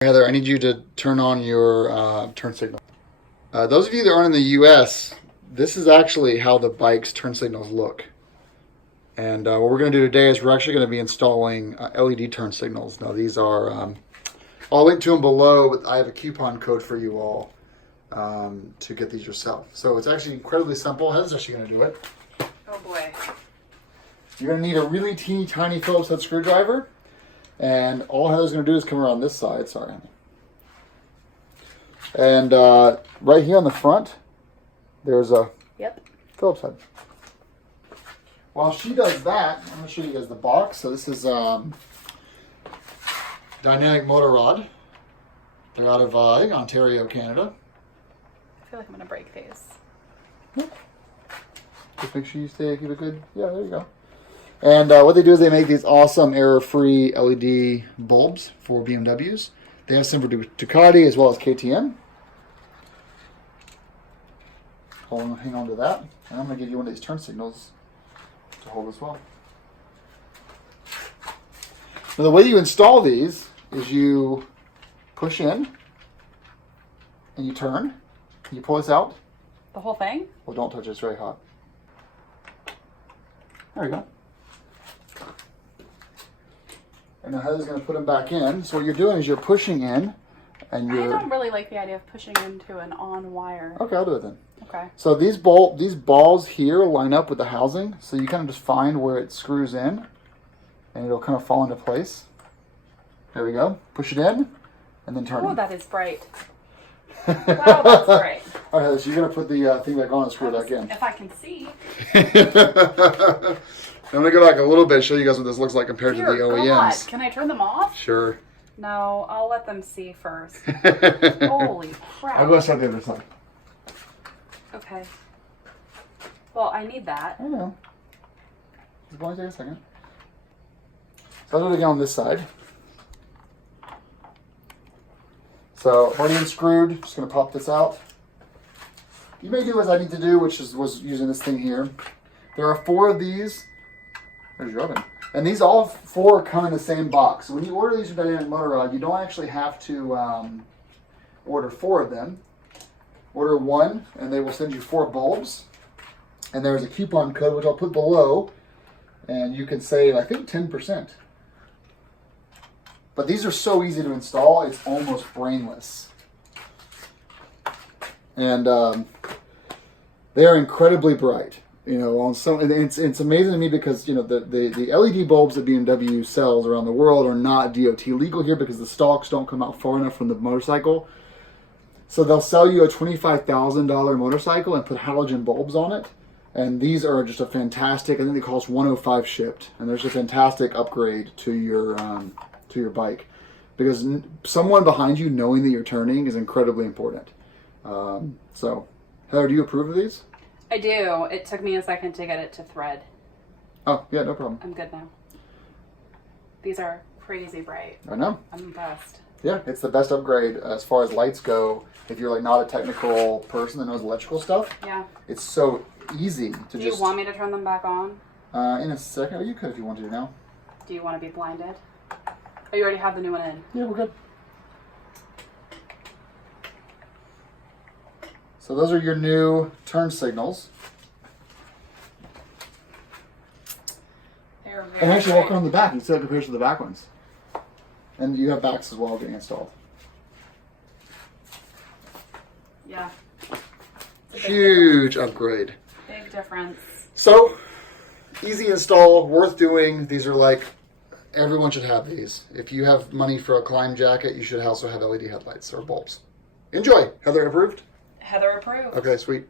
Heather, I need you to turn on your turn signal. Those of you that aren't in the US, this is actually how the bike's turn signals look. And what we're going to do today is we're actually going to be installing LED turn signals. Now these are, I'll link to them below, but I have a coupon code for you all to get these yourself. So it's actually incredibly simple. Heather's actually going to do it. Oh boy. You're going to need a really teeny tiny Phillips head screwdriver. And all Heather's going to do is come around this side. Sorry, honey. And right here on the front, there's a Phillips head. While she does that, I'm going to show you guys the box. So this is Dynamic Motorrad. They're out of I think Ontario, Canada. I feel like I'm going to break these. Yep. Just make sure you keep it good. Yeah, there you go. And what they do is they make these awesome error-free LED bulbs for BMWs. They have some for Ducati as well as KTM. Hang on to that. And I'm going to give you one of these turn signals to hold as well. Now the way you install these is you push in and you turn. You pull this out. The whole thing? Well, don't touch it. It's very hot. There you go. And now Heather's going to put them back in. So what you're doing is you're pushing in, and you're... I don't really like the idea of pushing into an on wire. Okay, I'll do it then. Okay. So these balls here line up with the housing, so you kind of just find where it screws in, and it'll kind of fall into place. There we go. Push it in, and then turn it. Oh, that is bright. Wow, that's bright. All right, Heather, so you're going to put the thing back on and screw it back in. If I can see. I'm going to go back a little bit, show you guys what this looks like compared to the OEMs. God. Can I turn them off? Sure. No, I'll let them see first. Holy crap. I'll go start the other side. Okay. Well, I need that. I know. It's going to take a second. So I'll do it again on this side. So already unscrewed, just going to pop this out. You may do as I need to do, which was using this thing here. There are 4 of these. There's your oven. And these all 4 come in the same box. So when you order these from Dynamic Motorrad, you don't actually have to order 4 of them. Order 1, and they will send you 4 bulbs. And there's a coupon code, which I'll put below. And you can save, I think, 10%. But these are so easy to install, it's almost brainless. And they are incredibly bright. You know, on some, it's amazing to me because, you know, the LED bulbs that BMW sells around the world are not DOT legal here because the stalks don't come out far enough from the motorcycle. So they'll sell you a $25,000 motorcycle and put halogen bulbs on it. And these are just a fantastic, I think they cost $105 shipped. And there's a fantastic upgrade to your bike. Because someone behind you knowing that you're turning is incredibly important. So, Heather, do you approve of these? I do. It took me a second to get it to thread. Oh, yeah, no problem. I'm good now. These are crazy bright. I know. I'm impressed. Yeah, it's the best upgrade as far as lights go. If you're like not a technical person that knows electrical stuff, yeah, it's so easy to Do you want me to turn them back on? In a second. Or you could if you want to now. Do you want to be blinded? Oh, you already have the new one in. Yeah, we're good. So those are your new turn signals. They're very And actually bright. walk around the back and see how it compares to the back ones. And you have backs as well getting installed. Yeah. Huge upgrade. Big difference. So, easy install, worth doing. These are like, everyone should have these. If you have money for a climb jacket, you should also have LED headlights or bulbs. Enjoy. Heather approved? Heather approved. Okay, sweet.